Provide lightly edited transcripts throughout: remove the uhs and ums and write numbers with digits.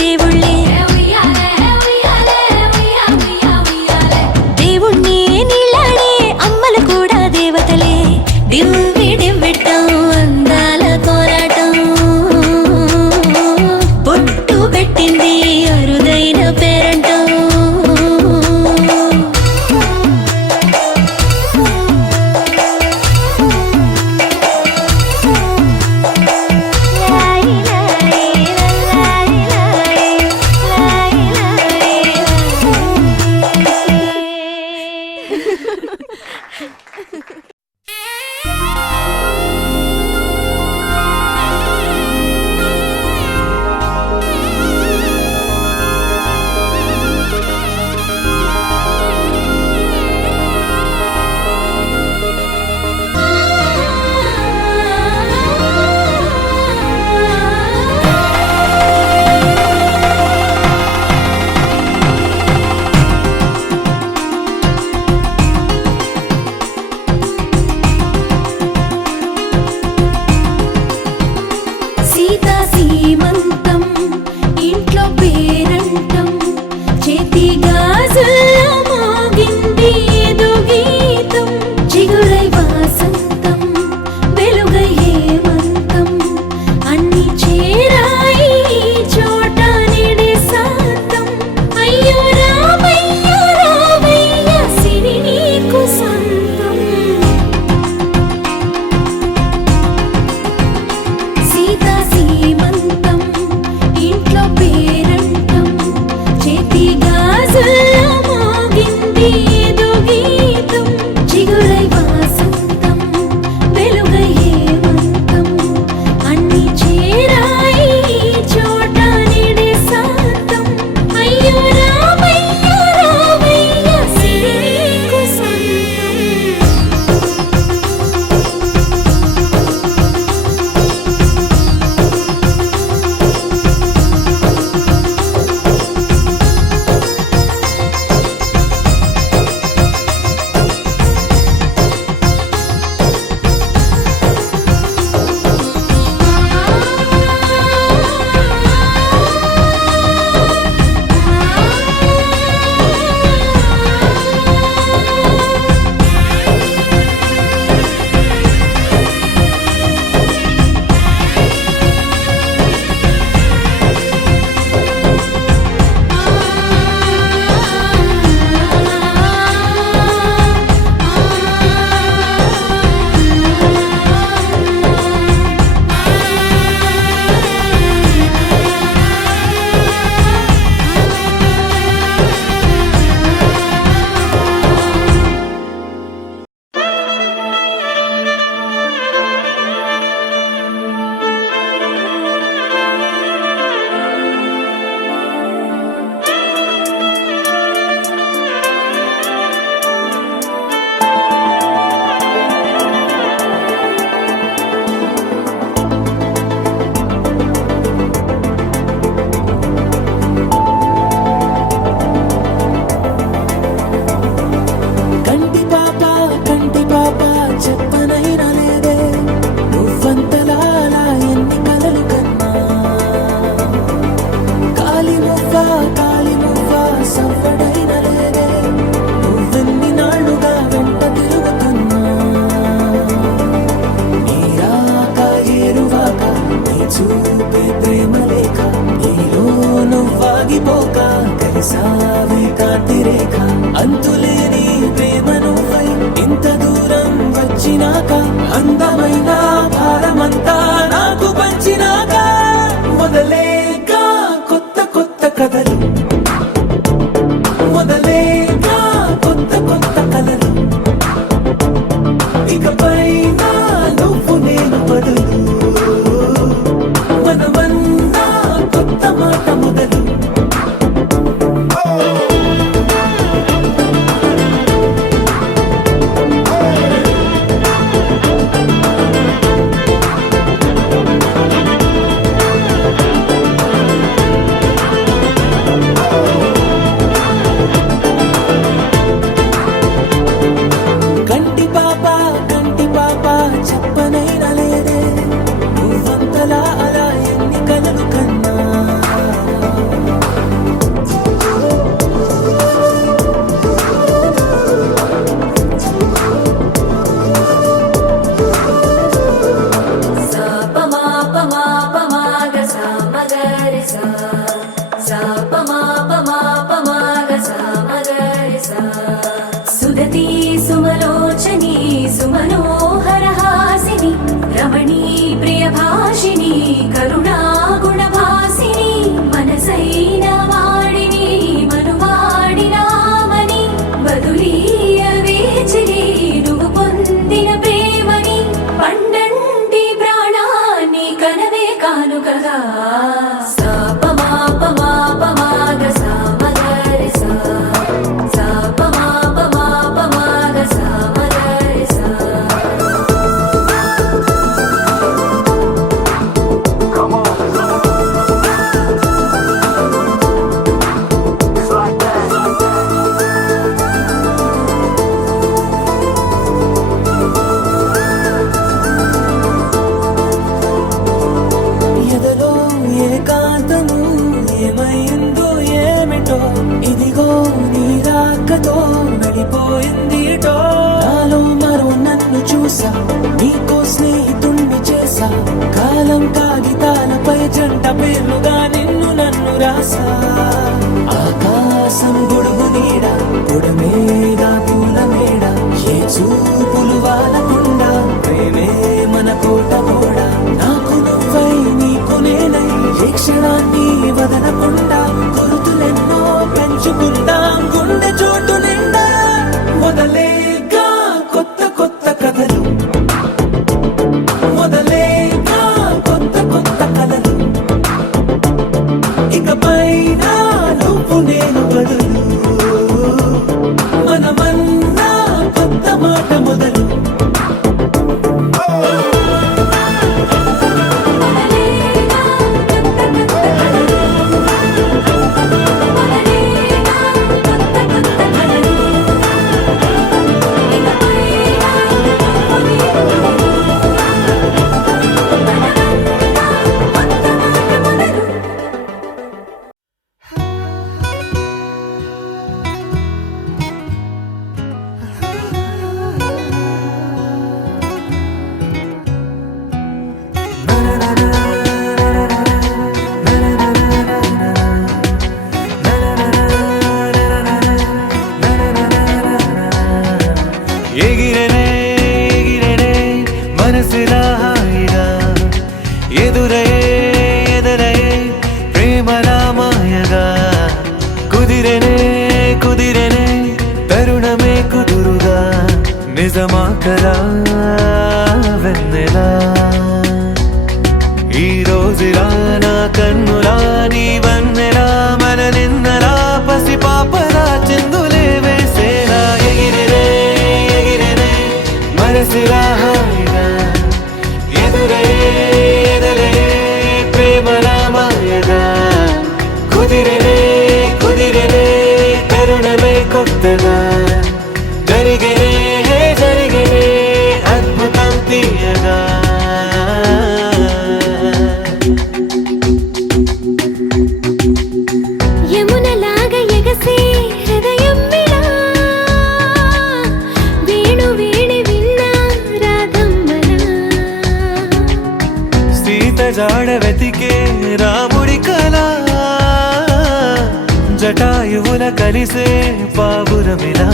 దేవుళ్ళే దేవుణ్ణి నీళ్ళాడే అమ్మలు కూడా దేవతలే దివ్వి దివ్వెట్టం అందాల కోలాటం పొట్టు పెట్టింది అరుదైన పేరంటం సుదతి సుమలోచని సుమనోహర హాసిని రమణీ ప్రియభాషిణి కరుణా గుణభాసిని మనసైన వాడిని మనువాడినామని బదులీయ వేచిరి నువ్వు పొందిన ప్రేమని పండంటి ప్రాణాన్ని కనవే కానుకగా ఇదిగో నీ రాకతో వెళ్ళిపోయిందిటో నాలో మరో నన్ను చూసా నీకో స్నేహితుణ్ణి చేసా కాలం కాగితాలపై జంట పేర్లుగా నిన్ను నన్ను రాసా ఆకాశం గొడుగు నీడ పొడమేగా పూల మేడ ఏ చూపులు వాలకుండా ప్రేమే మన కోట గోడ నాకు నువ్వై నీకు నేనై ఏ క్షణాన్ని వదలకుండా గుర్తులెన్నో పెంచుకుందాం గుండె చోటు నిండా మొదలేగా కొత్త కొత్త కథలు మొదలేగా కొత్త కొత్త కథలు ఇకపైన నువ్వు నేను బదులు మనమన్నా కొత్త మాట మొదలు ఎగిరెనే ఎగిరెనే మనసులా హాయిగా ఎదురయే ఎదరయే ప్రేమలా మాయగా కుదిరెనే కుదిరెనే తరుణమే కుదురుగా నిజమా కలా వెన్నెలా ఈ రోజులా నా కన్నులా నీ వన్నెలా మన నిన్నలా పసిపాపలా చిందులే వేసేలా ఎగిరెనే మనసులా హాయిగా ఎదురయే ఎదరయే ప్రేమలా మాయగా కుదిరెనే కుదిరెనే తరుణమే కొత్తగా జరిగేనే జరిగేనే అద్భుతం తీయగా యమునలాగా ఎగసే హృదయం మిలా వేణు వేణి విన్నా రాగమ్మలా సీత జాడ వెతికే రాముడి కళ జటాయువుల కలిసే పావురమిలా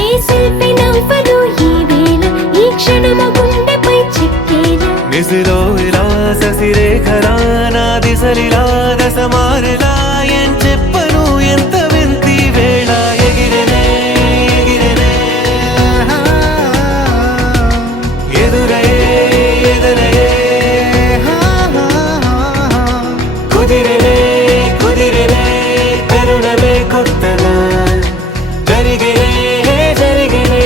ఏ శిల్పి నవ్వదు ఈ వేళ ఈ క్షణము గుండెపై చిక్కేలా నిసిలో ఇలా శశిరేఖలా నా దిశలిలా దశమారిలా ఏం చెప్పను ఎంత వింతి వేళ ఎగిరెనే ఎగిరెనే ఎదురయే ఎదరయే కుదిరెనే కుదిరెనే తరుణమే కొత్తగా జరిగేనే జరిగేనే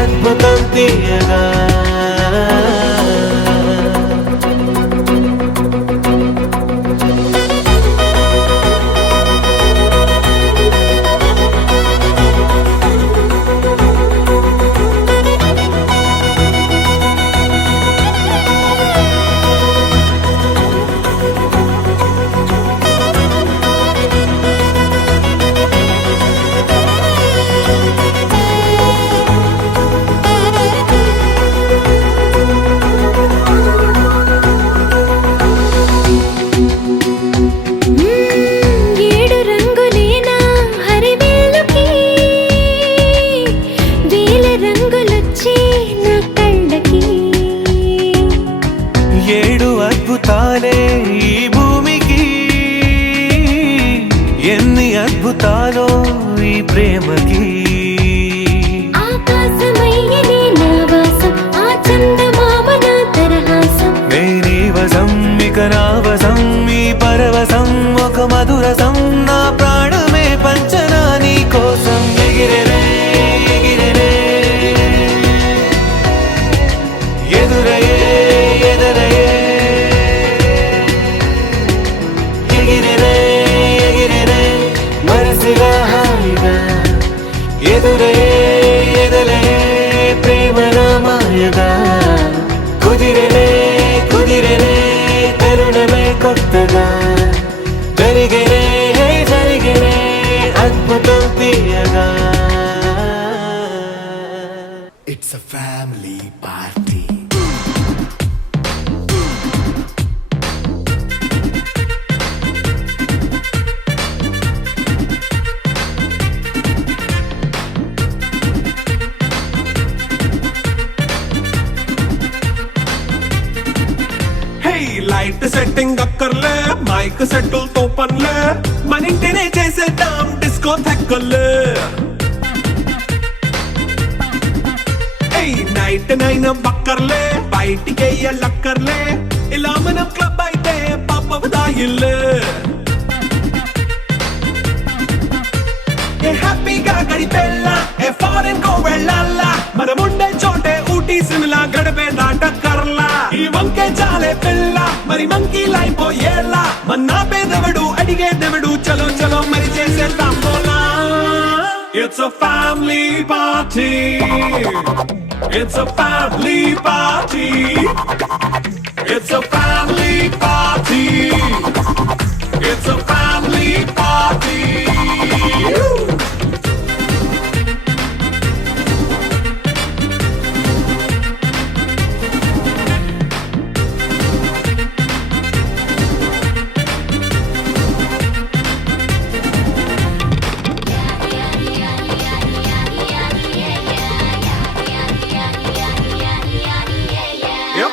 అద్భుతం తీయగా ఎన్ని అద్భుతాలో ఈ ప్రేమకి. ఆకాశమయ్యని నా వాసం, ఆ చందమామ నా తరహాసం. నేనీ వశం ఇక నా వశం, ఈ పరవశం ఒక మధురసం. నా ప్రాణమే పంచనా నీ కోసం. ఎగిరెనే ఎగిరెనే ఎదురయే ఎదరయే. ఎగిరెనే ఎగిరెనే మనసుగా హాయిగా. ఎదురయే ఎదలయే ప్రేమల మాయగా. కుదిరెనే కుదిరెనే తరుణమే కొత్తగా. జరిగేనే జరిగేనే అద్భుతం తీయగా. It's a family party. Light setting అక్కర్లే, మైక్ సెట్టుల్ తో పనులే, మన ఇంటినే చేసేద్దాం డిస్కో థెక్కర్లే. నైట్ నైన్ బక్కర్లే, బయటికి లక్కర్లే, ఇలా మనం క్లబ్ అయితే పాపదాయిల్లే. హ్యాపీగా గడిపెళ్ళా, ఏ ఫారెన్ కో వెళ్ళాలా, మనం ఉండే చోటే ఊటీ సిమ్లా గడిపే దాటక్కర్లా. ఈ వంకే చాలే పిల్ల, మరి మంకీ లైపోయేలా, మన్నా పేదవడు అడిగేదెవడు, చలో చలో మరి చేసేద్దాం పోలా. It's a family party. It's a family party. It's a family party. It's a family party.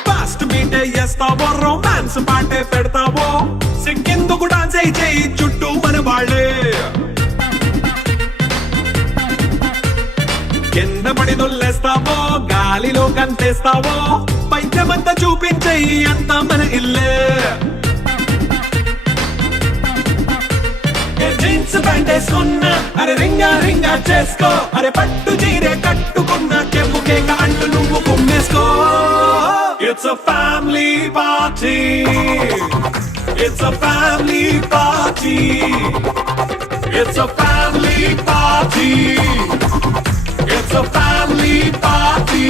Fast మీటే చేస్తావో, రొమాన్స్ పాటే పెడతావో, సిక్కిందుకు డాన్స్ అయి చేయి చుట్టూ మన వాళ్ళే. కింద పడి దొల్లేస్తావో, గాలిలో కంటేస్తావో, పైద్యమంతా చూపించేయి అంతా మన ఇల్లే. జీన్స్ ప్యాంట్ వేసుకున్నా, అరే రింగా రింగా చేసుకో, అరే పట్టు చీరే కట్టుకున్నా, చెప్పుకే కాళ్ళు నువ్వు కుమ్మేసుకో. It's a family party. It's a family party. It's a family party. It's a family party.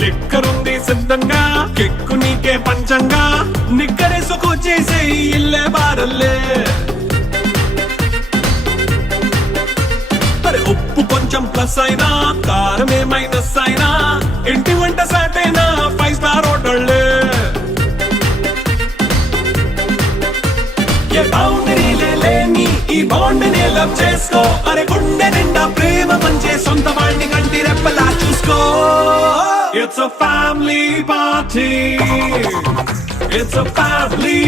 లిక్కరుంది సిద్ధంగా, కెక్కు నీకే పంచంగా, నిక్కరేసుకు చేసే ఇల్లే బారల్లే. అరే ఉప్పు కొంచెం ప్లస్ అయినా, కారం ఏ మైనస్ అయినా, ఇంటి వంట సాటైనా 5 స్టార్ హోటళ్ళే. ఏ బౌండరీలే లేని ఈ బాండ్ ని లవ్ చేసుకో, అరే గుండె నిండా ప్రేమ మంచే సొంత వాణ్ణి కంటి రెప్పలా చూసుకో. It's a family party. It's a family